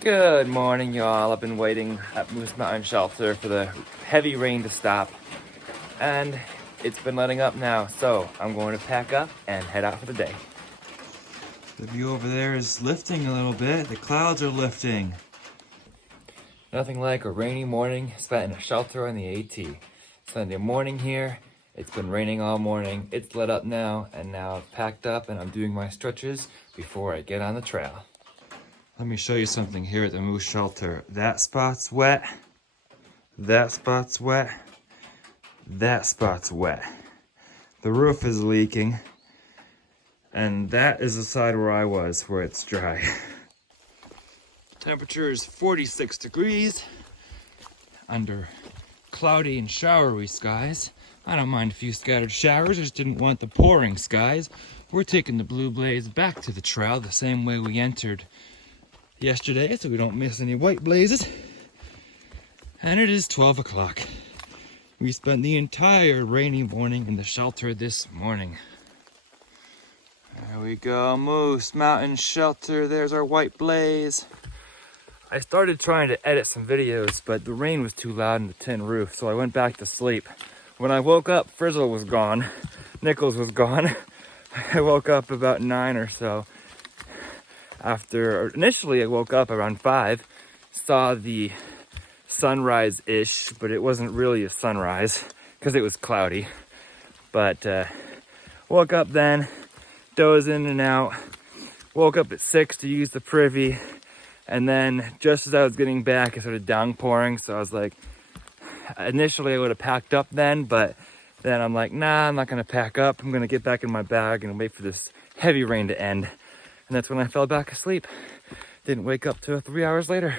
Good morning, y'all. I've been waiting at Moose Mountain Shelter for the heavy rain to stop, and it's been letting up now, so I'm going to pack up and head out for the day. The view over there is lifting a little bit. The clouds are lifting. Nothing like a rainy morning spent in a shelter on the AT. Sunday morning here. It's been raining all morning. It's let up now, and now I've packed up and I'm doing my stretches before I get on the trail. Let me show you something here at the Moose Shelter. That spot's wet. That spot's wet. That spot's wet. The roof is leaking. And that is the side where I was, where it's dry. Temperature is 46 degrees under cloudy and showery skies. I don't mind a few scattered showers, I just didn't want the pouring skies. We're taking the Blue Blaze back to the trail the same way we entered yesterday, so we don't miss any white blazes. And it is 12 o'clock. We spent the entire rainy morning in the shelter this morning. There we go, Moose Mountain Shelter. There's our white blaze. I started trying to edit some videos, but the rain was too loud in the tin roof, so I went back to sleep. When I woke up, Frizzle was gone. Nichols was gone. I woke up about 9 or so. Initially I woke up around 5, saw the sunrise-ish, but it wasn't really a sunrise because it was cloudy. But woke up then, dozed in and out, woke up at 6 to use the privy, and then just as I was getting back, it started downpouring, so I was like, initially I would have packed up then, but then I'm like, nah, I'm not gonna pack up. I'm gonna get back in my bag and wait for this heavy rain to end. And that's when I fell back asleep. Didn't wake up till 3 hours later.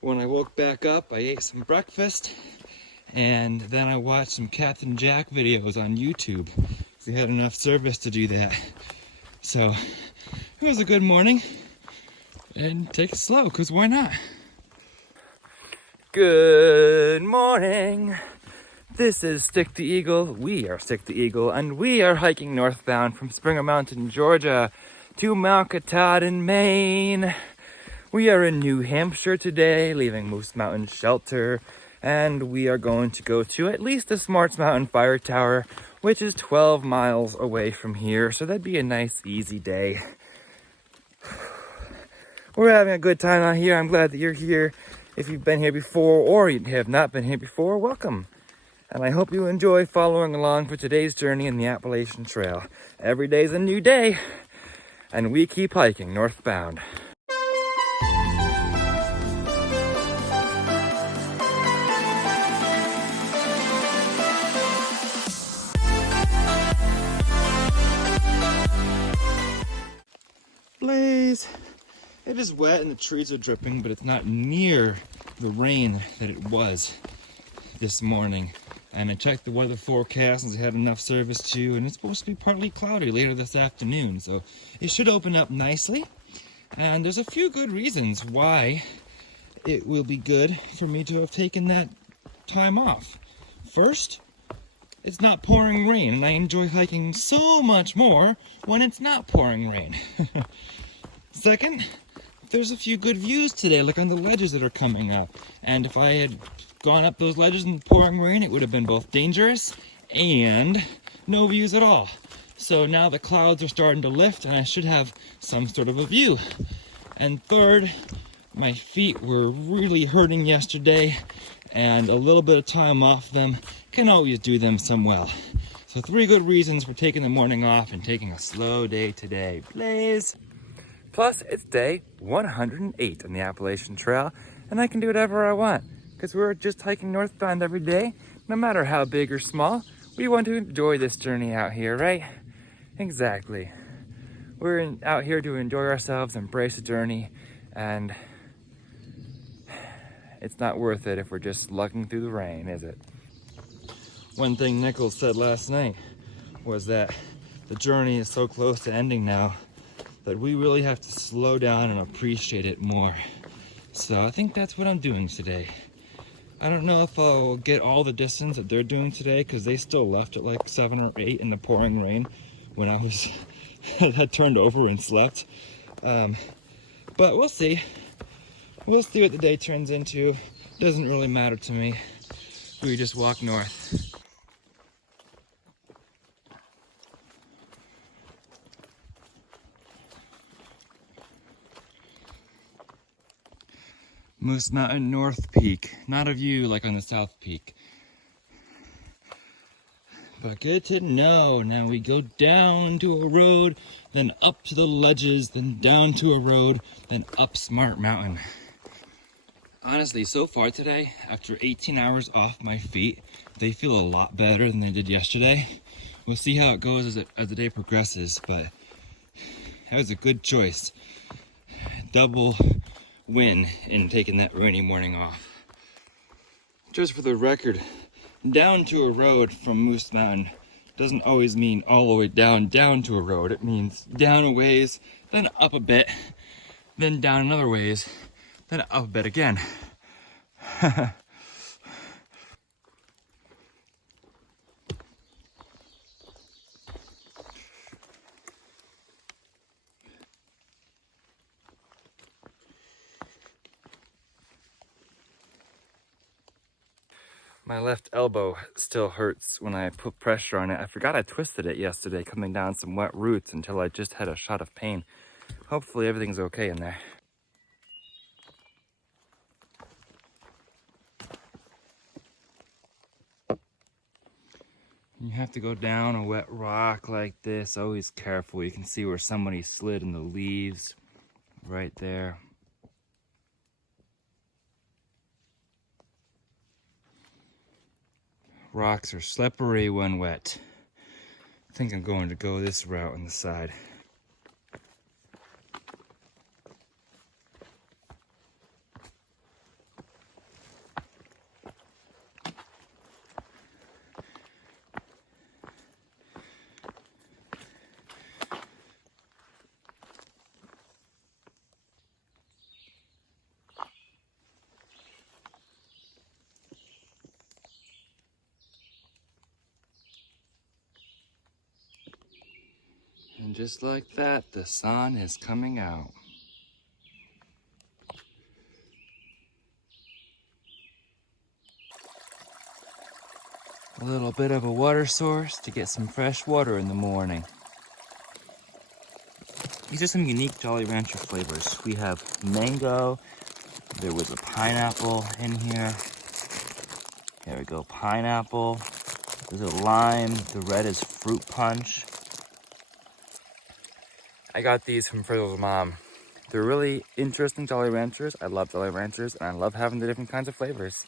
When I woke back up, I ate some breakfast, and then I watched some Captain Jack videos on YouTube. We had enough service to do that. So it was a good morning. And take it slow, because why not? Good morning. This is Stick the Eagle. We are Stick the Eagle, and we are hiking northbound from Springer Mountain, Georgia to Mount Katahdin, Maine. We are in New Hampshire today, leaving Moose Mountain Shelter, and we are going to go to at least the Smarts Mountain Fire Tower, which is 12 miles away from here, so that'd be a nice, easy day. We're having a good time out here. I'm glad that you're here. If you've been here before or you have not been here before, welcome. And I hope you enjoy following along for today's journey in the Appalachian Trail. Every day's a new day, and we keep hiking northbound. Blaze! It is wet and the trees are dripping, but it's not near the rain that it was this morning. And I checked the weather forecast and it had enough service too, and it's supposed to be partly cloudy later this afternoon, so it should open up nicely. And there's a few good reasons why it will be good for me to have taken that time off. First, it's not pouring rain, and I enjoy hiking so much more when it's not pouring rain. Second, there's a few good views today, like on the ledges that are coming up. And if I had gone up those ledges in the pouring rain, it would have been both dangerous and no views at all. So now the clouds are starting to lift and I should have some sort of a view. And third, my feet were really hurting yesterday, and a little bit of time off them can always do them some well. So 3 good reasons for taking the morning off and taking a slow day today. Blaze! Plus, it's day 108 on the Appalachian Trail, and I can do whatever I want, because we're just hiking northbound every day, no matter how big or small. We want to enjoy this journey out here, right? Exactly. We're out here to enjoy ourselves, embrace the journey, and it's not worth it if we're just lugging through the rain, is it? One thing Nichols said last night was that the journey is so close to ending now that we really have to slow down and appreciate it more. So I think that's what I'm doing today. I don't know if I'll get all the distance that they're doing today, because they still left at like 7 or 8 in the pouring rain when I was had turned over and slept. But But we'll see. We'll see what the day turns into. Doesn't really matter to me. We just walk north. Moose Mountain North Peak. Not a view like on the South Peak. But good to know. Now we go down to a road, then up to the ledges, then down to a road, then up Smart Mountain. Honestly, so far today, after 18 hours off my feet, they feel a lot better than they did yesterday. We'll see how it goes as the day progresses, but that was a good choice. Double win in taking that rainy morning off. Just for the record, down to a road from Moose Mountain doesn't always mean all the way down to a road. It means down a ways, then up a bit, then down another ways, then up a bit again. My left elbow still hurts when I put pressure on it. I forgot I twisted it yesterday coming down some wet roots until I just had a shot of pain. Hopefully everything's okay in there. You have to go down a wet rock like this, always careful. You can see where somebody slid in the leaves right there. Rocks are slippery when wet. I think I'm going to go this route on the side. And just like that, the sun is coming out. A little bit of a water source to get some fresh water in the morning. These are some unique Jolly Rancher flavors. We have mango, there was a pineapple in here. There we go, pineapple. There's a lime, the red is fruit punch. I got these from Frizzle's mom. They're really interesting Jolly Ranchers. I love Jolly Ranchers, and I love having the different kinds of flavors.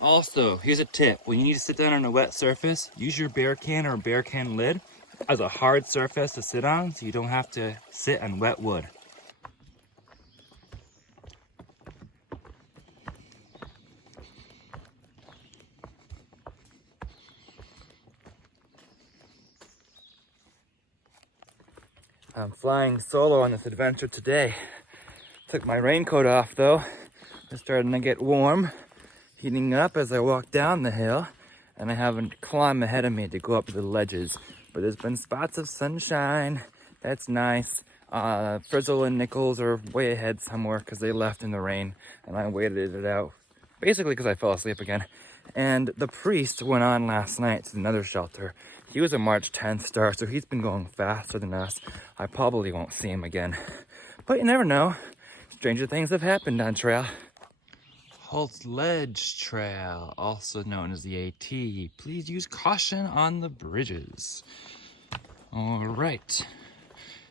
Also, here's a tip. When you need to sit down on a wet surface, use your bear can or bear can lid as a hard surface to sit on so you don't have to sit on wet wood. I'm flying solo on this adventure today. Took my raincoat off though. It's starting to get warm, heating up as I walk down the hill, and I have a climb ahead of me to go up to the ledges. But there's been spots of sunshine. That's nice. Frizzle and Nichols are way ahead somewhere because they left in the rain, and I waited it out. Basically because I fell asleep again. And the priest went on last night to another shelter. He was a March 10th start, so he's been going faster than us. I probably won't see him again. But you never know. Stranger things have happened on trail. Holt's Ledge Trail, also known as the AT. Please use caution on the bridges. All right.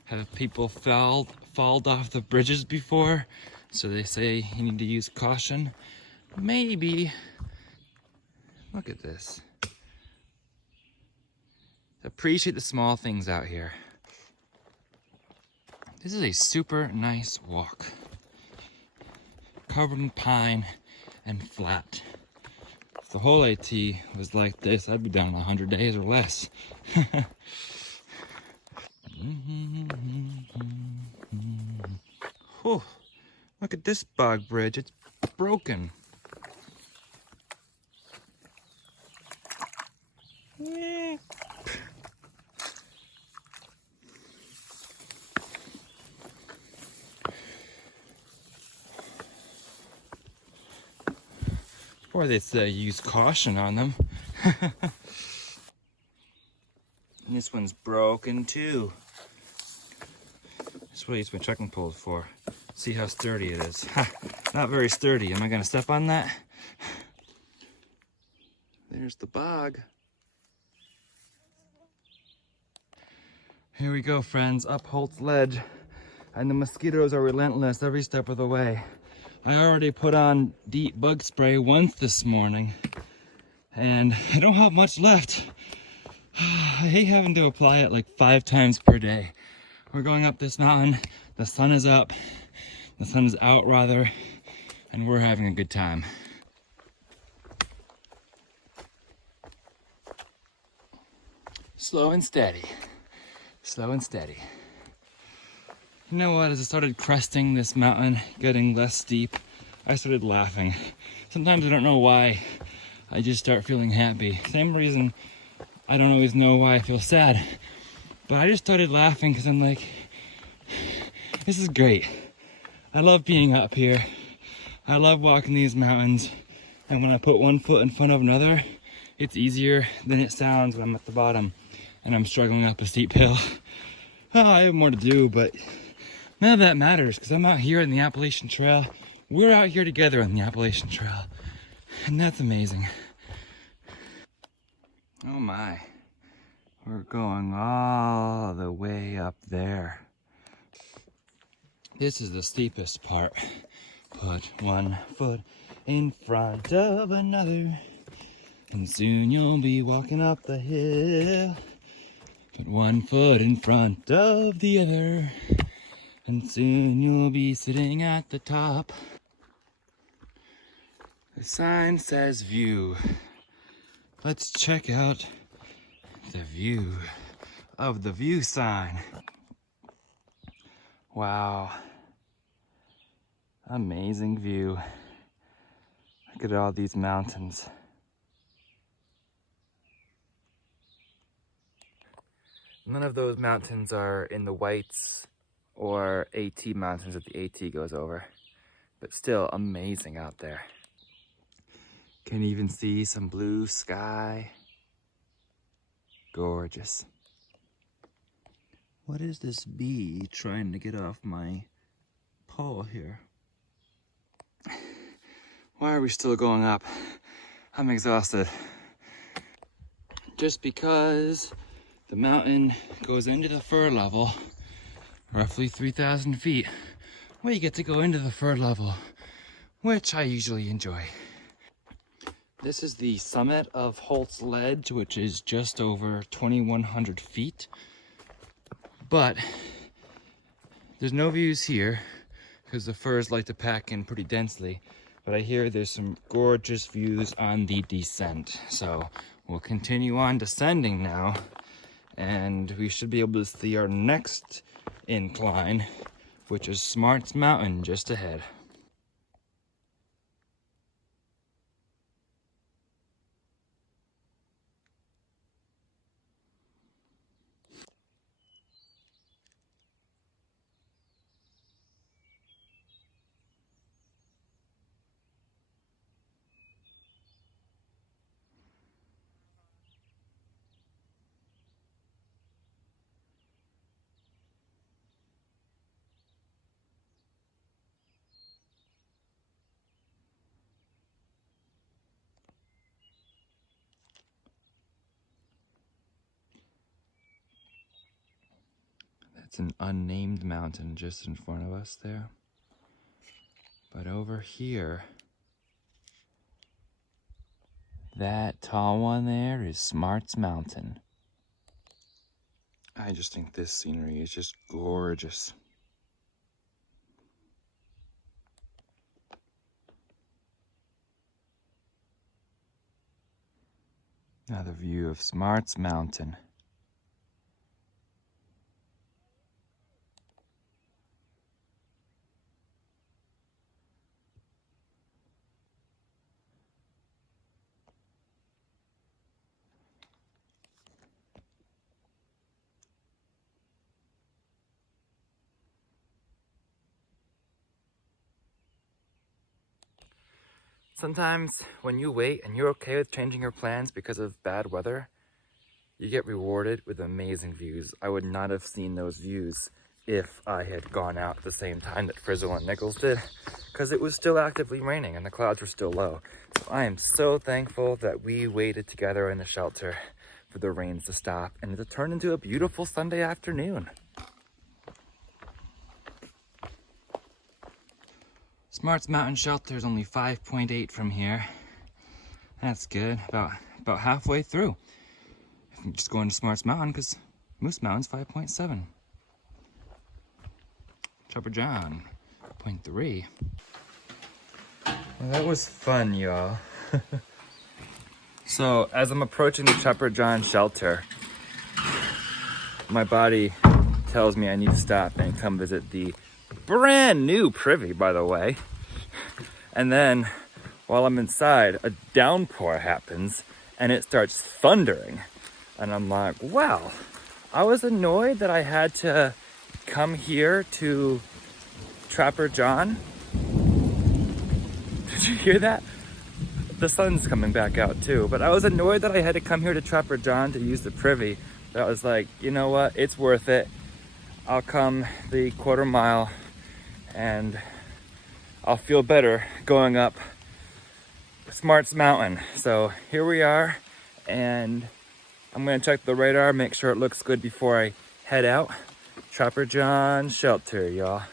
Have people falled off the bridges before? So they say you need to use caution. Maybe. Look at this. Appreciate the small things out here. This is a super nice walk. Covered in pine and flat. If the whole AT was like this, I'd be down 100 days or less. Whew. Look at this bog bridge, it's broken. Or they say use caution on them. And this one's broken too. That's what I use my trekking poles for. See how sturdy it is. Ha, not very sturdy. Am I gonna step on that? There's the bog. Here we go, friends, up Holt's Ledge. And the mosquitoes are relentless every step of the way. I already put on deep bug spray once this morning, and I don't have much left. I hate having to apply it like 5 times per day. We're going up this mountain, the sun is up, the sun is out rather, and we're having a good time. Slow and steady, slow and steady. You know what, as I started cresting this mountain, getting less steep, I started laughing. Sometimes I don't know why, I just start feeling happy. Same reason I don't always know why I feel sad, but I just started laughing because I'm like, this is great. I love being up here. I love walking these mountains, and when I put one foot in front of another, it's easier than it sounds when I'm at the bottom and I'm struggling up a steep hill. Oh, I have more to do, but none of that matters because I'm out here in the Appalachian Trail. We're out here together on the Appalachian Trail, and that's amazing. Oh my, we're going all the way up there. This is the steepest part. Put one foot in front of another, and soon you'll be walking up the hill. Put one foot in front of the other, and soon you'll be sitting at the top. The sign says view. Let's check out the view of the view sign. Wow. Amazing view. Look at all these mountains. None of those mountains are in the Whites or AT mountains that the AT goes over, but still amazing out there. Can even see some blue sky. Gorgeous. What is this bee trying to get off my paw here? Why are we still going up? I'm exhausted. Just because the mountain goes into the fir level, roughly 3,000 feet, we get to go into the fir level, which I usually enjoy. This is the summit of Holt's Ledge, which is just over 2,100 feet. But there's no views here because the firs like to pack in pretty densely. But I hear there's some gorgeous views on the descent. So we'll continue on descending now, and we should be able to see our next incline, which is Smarts Mountain just ahead. It's an unnamed mountain just in front of us there. But over here, that tall one there is Smarts Mountain. I just think this scenery is just gorgeous. Another view of Smarts Mountain. Sometimes when you wait and you're okay with changing your plans because of bad weather, you get rewarded with amazing views. I would not have seen those views if I had gone out at the same time that Frizzle and Nichols did, because it was still actively raining and the clouds were still low. So I am so thankful that we waited together in the shelter for the rains to stop and to turn into a beautiful Sunday afternoon. Smart's Mountain Shelter is only 5.8 from here. That's good, about halfway through. I'm just going to Smart's Mountain because Moose Mountain's 5.7. Chopper John, 0.3. Well, that was fun, y'all. So, as I'm approaching the Chopper John shelter, my body tells me I need to stop and come visit the brand new privy, by the way. And then, while I'm inside, a downpour happens and it starts thundering. And I'm like, wow, I was annoyed that I had to come here to Trapper John. Did you hear that? The sun's coming back out too, but I was annoyed that I had to come here to Trapper John to use the privy. But I was like, you know what, it's worth it. I'll come the quarter mile and I'll feel better going up Smart's Mountain. So here we are, and I'm gonna check the radar, make sure it looks good before I head out. Trapper John shelter, y'all.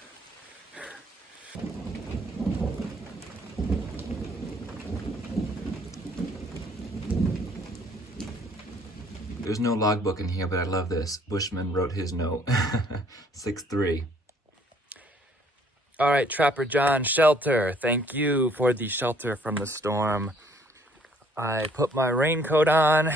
There's no logbook in here, but I love this. Bushman wrote his note. 6-3. All right, Trapper John shelter. Thank you for the shelter from the storm. I put my raincoat on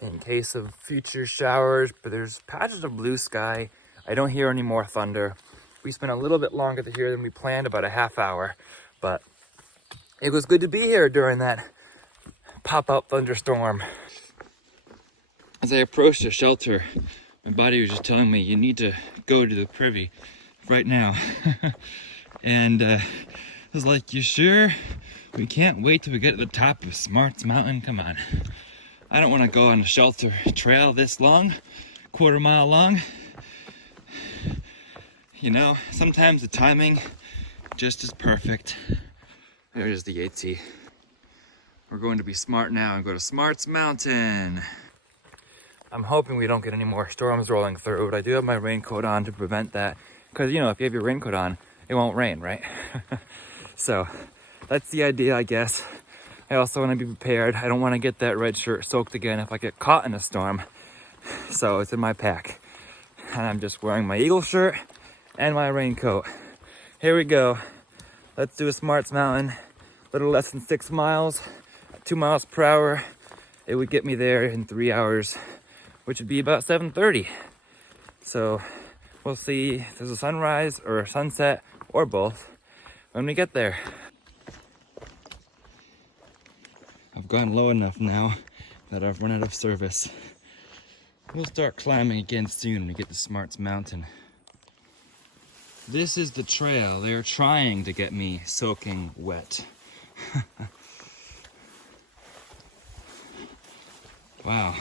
in case of future showers, but there's patches of blue sky. I don't hear any more thunder. We spent a little bit longer here than we planned, about a half hour, but it was good to be here during that pop-up thunderstorm. As I approached the shelter, my body was just telling me, you need to go to the privy right now. And I was like, you sure? We can't wait till we get to the top of Smart's Mountain. Come on. I don't want to go on a shelter trail this long, quarter mile long. You know, sometimes the timing just is perfect. There's the AT. We're going to be smart now and go to Smart's Mountain. I'm hoping we don't get any more storms rolling through, but I do have my raincoat on to prevent that. Because, you know, if you have your raincoat on, it won't rain, right? So, that's the idea, I guess. I also want to be prepared. I don't want to get that red shirt soaked again if I get caught in a storm. So, it's in my pack. And I'm just wearing my Eagle shirt and my raincoat. Here we go. Let's do a Smart's Mountain. A little less than 6 miles, 2 miles per hour. It would get me there in 3 hours, which would be about 7:30. So we'll see if there's a sunrise or a sunset or both when we get there. I've gone low enough now that I've run out of service. We'll start climbing again soon when we get to Smart's Mountain. This is the trail. They're trying to get me soaking wet. Wow.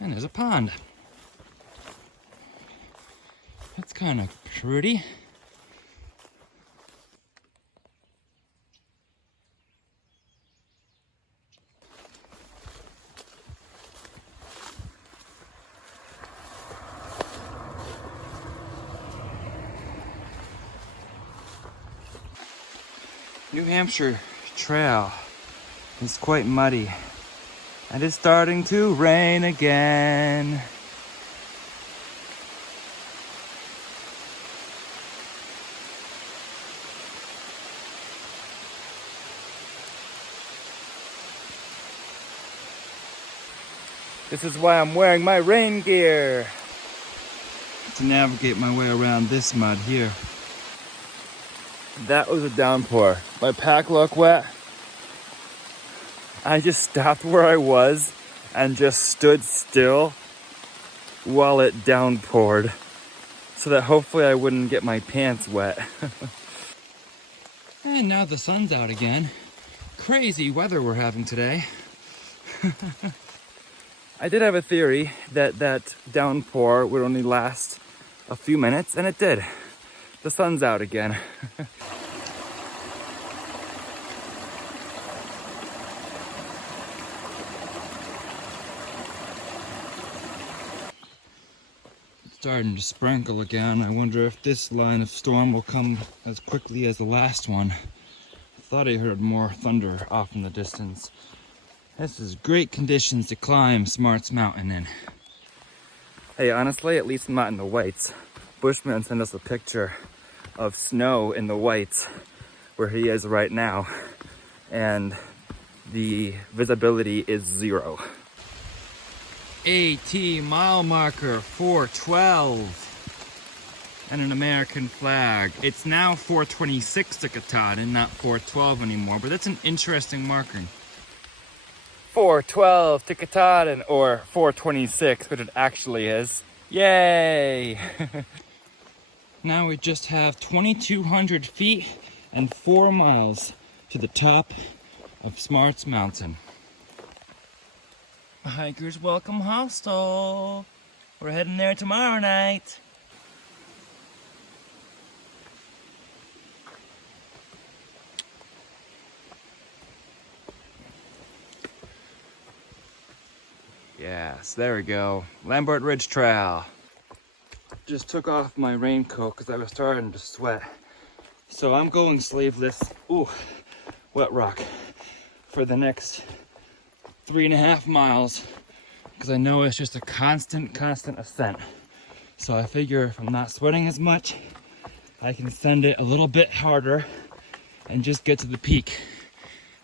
And there's a pond. That's kind of pretty. New Hampshire Trail is quite muddy, and it's starting to rain again. This is why I'm wearing my rain gear, to navigate my way around this mud here. That was a downpour. My pack looked wet. I just stopped where I was and just stood still while it downpoured. so that hopefully I wouldn't get my pants wet. And now the sun's out again. Crazy weather we're having today. I did have a theory that that downpour would only last a few minutes, and it did. The sun's out again. Starting to sprinkle again. I wonder if this line of storm will come as quickly as the last one. I thought I heard more thunder off in the distance. This is great conditions to climb Smarts Mountain in. Hey, honestly, at least I'm not in the whites. Bushman sent us a picture of snow in the whites where he is right now, and the visibility is 0. AT mile marker 412 and an American flag. It's now 426 to Katahdin, not 412 anymore, but that's an interesting marker. 412 to Katahdin, or 426, which it actually is. Yay! Now we just have 2,200 feet and 4 miles to the top of Smarts Mountain. Hikers Welcome Hostel. We're heading there tomorrow night. Yes, there we go. Lambert Ridge Trail. Just took off my raincoat because I was starting to sweat. So I'm going sleeveless. Ooh, wet rock. For the next 3.5 miles, because I know it's just a constant ascent. So I figure if I'm not sweating as much, I can send it a little bit harder and just get to the peak.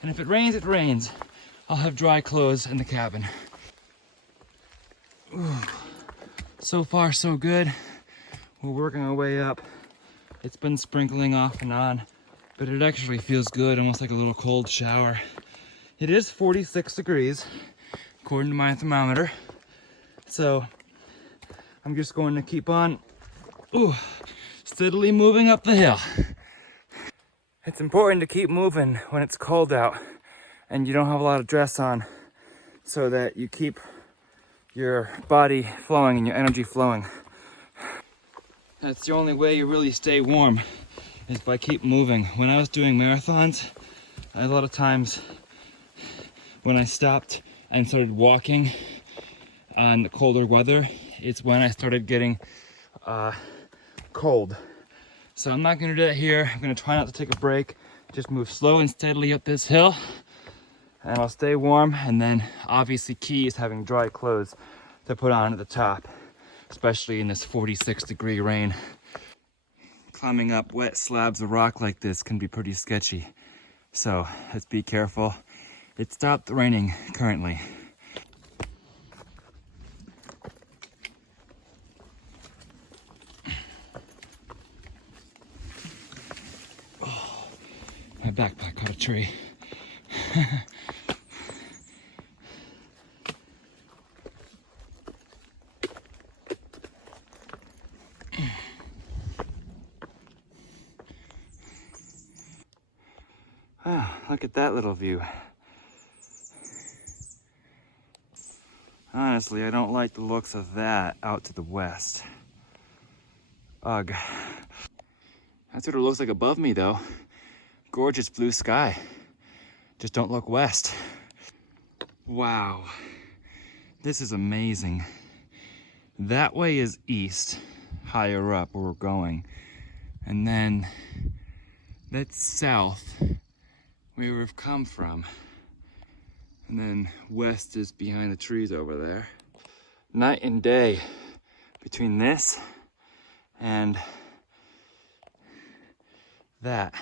And if it rains, it rains. I'll have dry clothes in the cabin. Ooh. So far, so good. We're working our way up. It's been sprinkling off and on, but it actually feels good, almost like a little cold shower. It is 46 degrees, according to my thermometer. So I'm just going to keep on steadily moving up the hill. It's important to keep moving when it's cold out and you don't have a lot of dress on, so that you keep your body flowing and your energy flowing. That's the only way you really stay warm, is by keep moving. When I was doing marathons, a lot of times when I stopped and started walking on the colder weather, it's when I started getting cold. So I'm not gonna do that here. I'm gonna try not to take a break. Just move slow and steadily up this hill, and I'll stay warm. And then obviously key is having dry clothes to put on at the top, especially in this 46-degree rain. Climbing up wet slabs of rock like this can be pretty sketchy. So let's be careful. It stopped raining currently. Oh, my backpack caught a tree. Ah, look at that little view. Honestly, I don't like the looks of that out to the west. Ugh. That's what it looks like above me though. Gorgeous blue sky. Just don't look west. Wow. This is amazing. That way is east, higher up where we're going. And then that's south, where we've come from. And then west is behind the trees over there. Night and day between this and that.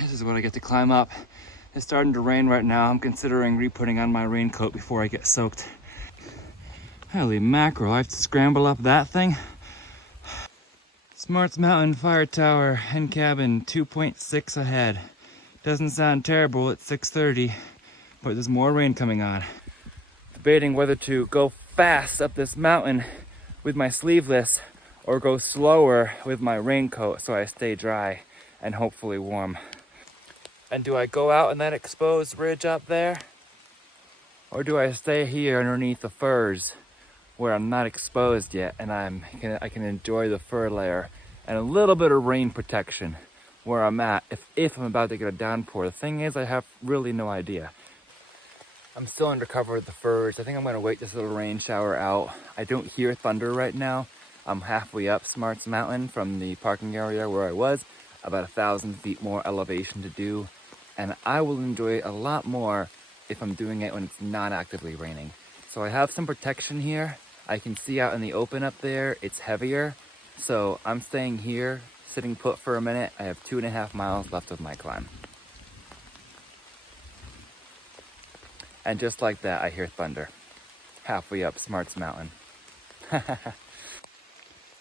This is what I get to climb up. It's starting to rain right now. I'm considering re-putting on my raincoat before I get soaked. Holy mackerel, I have to scramble up that thing. Smarts Mountain Fire Tower and cabin 2.6 ahead. Doesn't sound terrible at 6:30, but there's more rain coming on. Debating whether to go fast up this mountain with my sleeveless or go slower with my raincoat so I stay dry and hopefully warm. And do I go out on that exposed ridge up there? Or do I stay here underneath the firs where I'm not exposed yet and I can enjoy the fir layer and a little bit of rain protection where I'm at if I'm about to get a downpour. The thing is, I have really no idea. I'm still under cover with the firs. I think I'm gonna wait this little rain shower out. I don't hear thunder right now. I'm halfway up Smarts Mountain from the parking area where I was, about 1,000 feet more elevation to do. And I will enjoy it a lot more if I'm doing it when it's not actively raining. So I have some protection here. I can see out in the open up there, it's heavier. So I'm staying here, sitting put for a minute. I have 2.5 miles left of my climb. And just like that, I hear thunder. Halfway up Smarts Mountain. I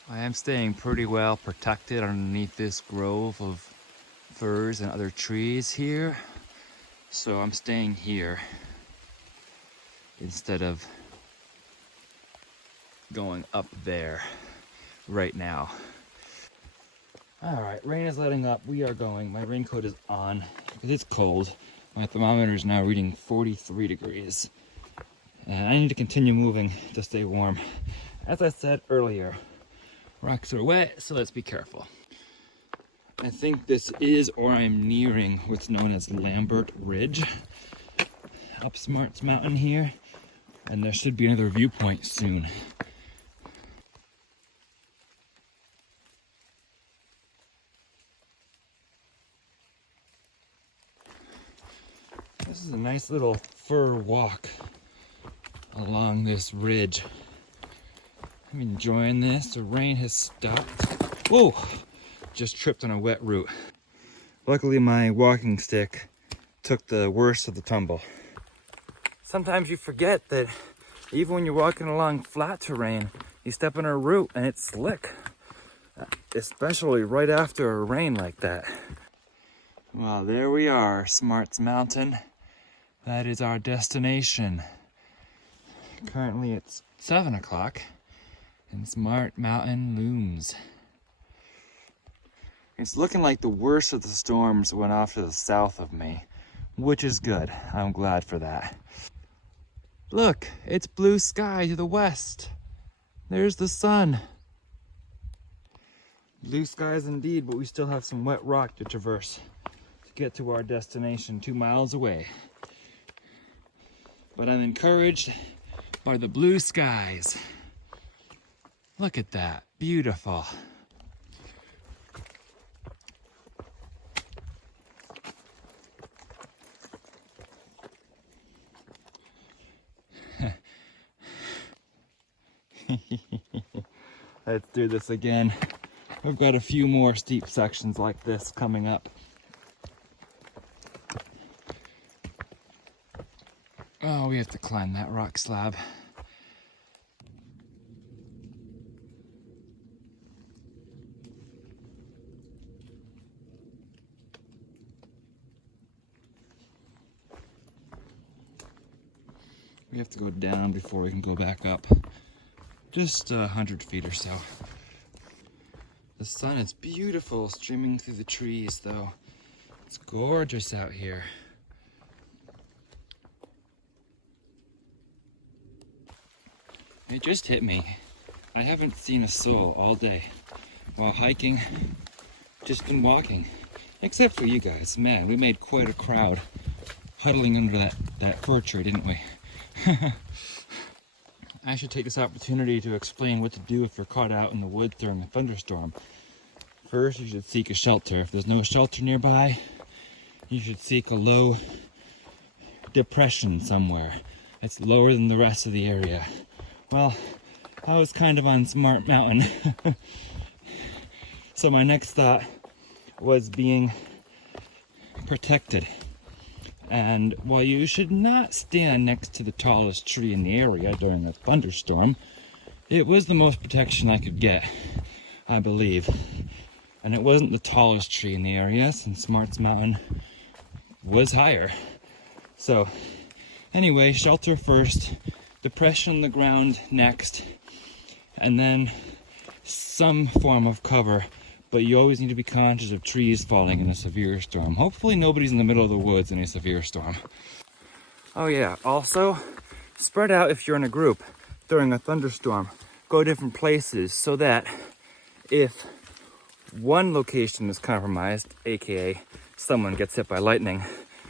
am staying pretty well protected underneath this grove of firs and other trees here. So I'm staying here instead of going up there right now. All right, rain is letting up. We are going. My raincoat is on because it's cold. My thermometer is now reading 43 degrees. And I need to continue moving to stay warm. As I said earlier, rocks are wet, so let's be careful. I think this is, or I'm nearing, what's known as Lambert Ridge. Up Smarts Mountain here. And there should be another viewpoint soon. This is a nice little fir walk along this ridge. I'm enjoying this. The rain has stopped. Whoa! Just tripped on a wet root. Luckily my walking stick took the worst of the tumble. Sometimes you forget that even when you're walking along flat terrain, you step on a root and it's slick. Especially right after a rain like that. Well, there we are, Smarts Mountain. That is our destination. Currently it's 7 o'clock and Smart Mountain looms. It's looking like the worst of the storms went off to the south of me, which is good. I'm glad for that. Look, it's blue sky to the west. There's the sun. Blue skies indeed, but we still have some wet rock to traverse to get to our destination 2 miles away. But I'm encouraged by the blue skies. Look at that, beautiful. Let's do this again. We've got a few more steep sections like this coming up. Oh, we have to climb that rock slab. We have to go down before we can go back up. Just 100 feet or so. The sun is beautiful streaming through the trees though. It's gorgeous out here. It just hit me. I haven't seen a soul all day while hiking. Just been walking. Except for you guys. Man, we made quite a crowd huddling under that fir tree, didn't we? I should take this opportunity to explain what to do if you're caught out in the woods during a thunderstorm. First, you should seek a shelter. If there's no shelter nearby, you should seek a low depression somewhere that's lower than the rest of the area. Well, I was kind of on Smart Mountain. So my next thought was being protected. And while you should not stand next to the tallest tree in the area during a thunderstorm, it was the most protection I could get, I believe. And it wasn't the tallest tree in the area, since Smarts Mountain was higher. So anyway, shelter first, depression in the ground next, and then some form of cover. But you always need to be conscious of trees falling in a severe storm. Hopefully nobody's in the middle of the woods in a severe storm. Oh yeah, also spread out if you're in a group during a thunderstorm. Go different places so that if one location is compromised, aka someone gets hit by lightning,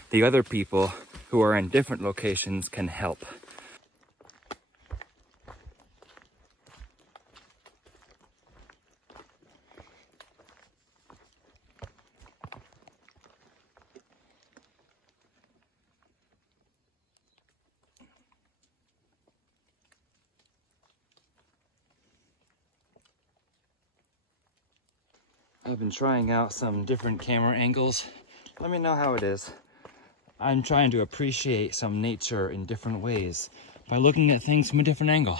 the other people who are in different locations can help. I've been trying out some different camera angles. Let me know how it is. I'm trying to appreciate some nature in different ways by looking at things from a different angle.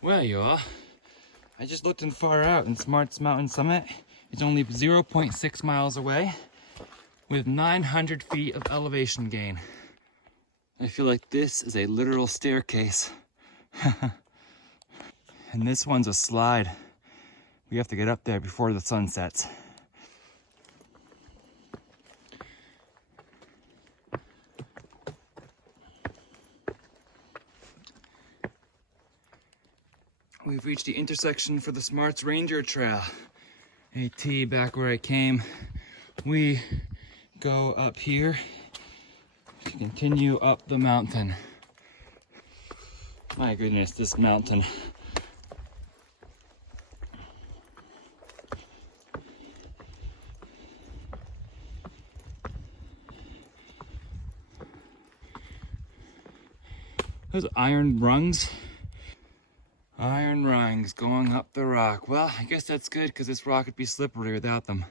Well, y'all, I just looked far out and Smarts Mountain Summit is only 0.6 miles away with 900 feet of elevation gain. I feel like this is a literal staircase. And this one's a slide. We have to get up there before the sun sets. We've reached the intersection for the Smarts Ranger Trail. AT, back where I came. We go up here to continue up the mountain. My goodness, this mountain. Those iron rungs. Iron rungs going up the rock. Well, I guess that's good because this rock would be slippery without them.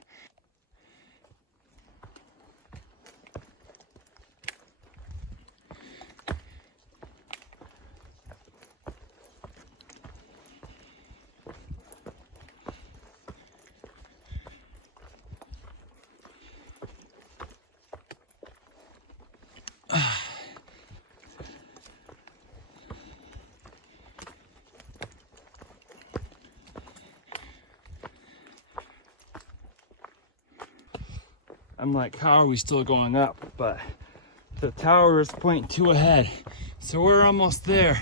I'm like, how are we still going up? But the tower is 0.2 ahead, so we're almost there.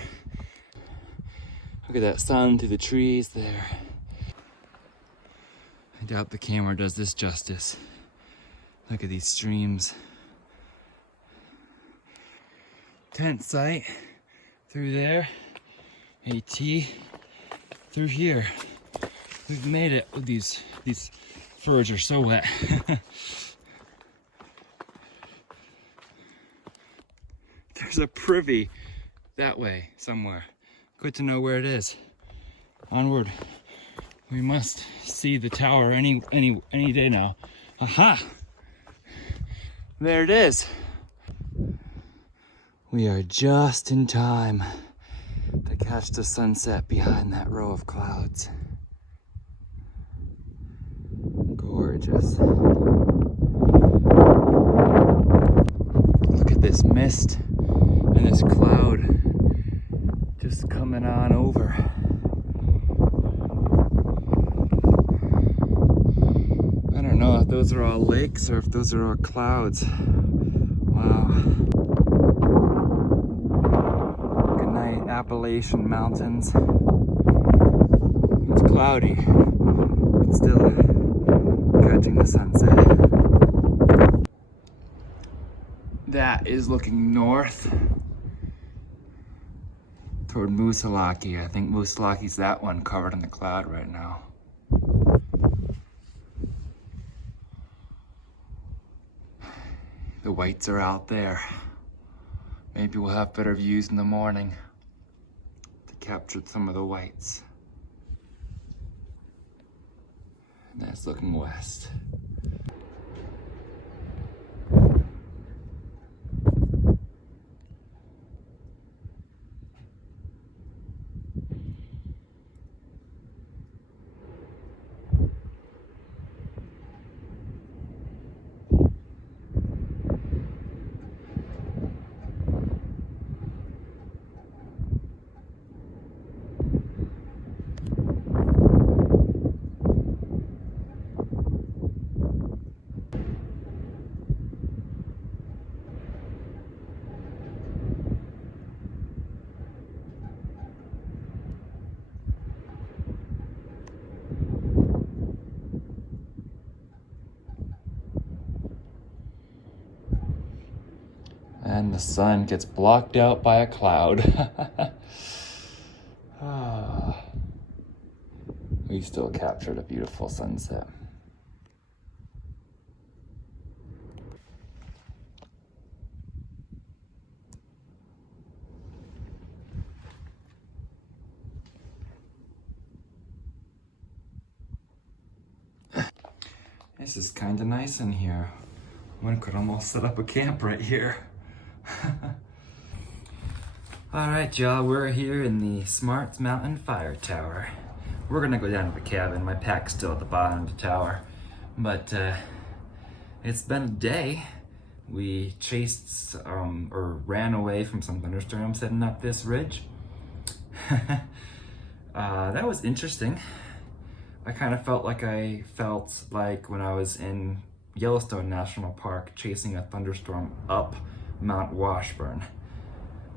Look at that sun through the trees there. I doubt the camera does this justice. Look at these streams. Tent site through there. AT through here. We've made it. Oh, these furs are so wet. There's a privy that way somewhere. Good to know where it is. Onward. We must see the tower any day now. Aha! There it is. We are just in time to catch the sunset behind that row of clouds. Gorgeous. Look at this mist and this cloud just coming on over. I don't know if those are all lakes or if those are all clouds. Wow. Good night, Appalachian Mountains. It's cloudy, but still catching the sunset. That is looking north toward Moosilauke. I think Moosilauke's that one covered in the cloud right now. The whites are out there. Maybe we'll have better views in the morning to capture some of the whites. And that's looking west. And the sun gets blocked out by a cloud. We still captured a beautiful sunset. This is kind of nice in here. One could almost set up a camp right here. All right, y'all, we're here in the Smarts Mountain Fire Tower. We're gonna go down to the cabin. My pack's still at the bottom of the tower, but it's been a day. We chased or ran away from some thunderstorms heading up this ridge. That was interesting. I kind of felt like when I was in Yellowstone National Park chasing a thunderstorm up Mount Washburn.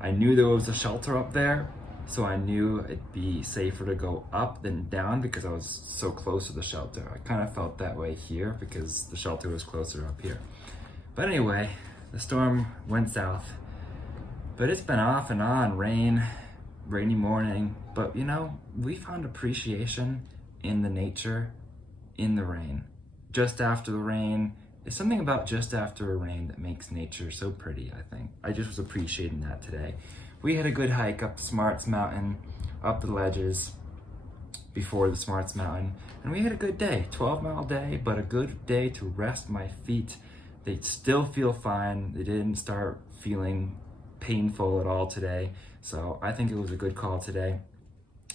I knew there was a shelter up there, so I knew it'd be safer to go up than down because I was so close to the shelter. I kind of felt that way here because the shelter was closer up here. But anyway, the storm went south. But it's been off and on, rainy morning. But you know, we found appreciation in the nature, in the rain. Just after the rain, there's something about just after a rain that makes nature so pretty, I think. I just was appreciating that today. We had a good hike up Smarts Mountain, up the ledges before the Smarts Mountain, and we had a good day, 12-mile day, but a good day to rest my feet. They still feel fine. They didn't start feeling painful at all today, so I think it was a good call today.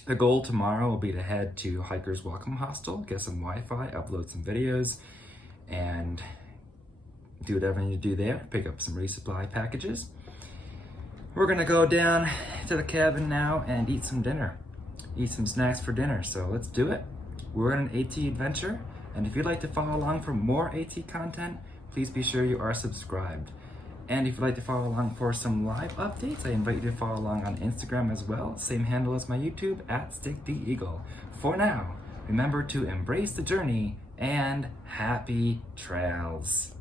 The goal tomorrow will be to head to Hiker's Welcome Hostel, get some Wi-Fi, upload some videos, and do whatever I need to do there, pick up some resupply packages. We're gonna go down to the cabin now and eat some dinner, eat some snacks for dinner, so let's do it. We're on an AT adventure, and if you'd like to follow along for more AT content, please be sure you are subscribed. And if you'd like to follow along for some live updates, I invite you to follow along on Instagram as well. Same handle as my YouTube, @StickTheEagle. For now, remember to embrace the journey and happy trails.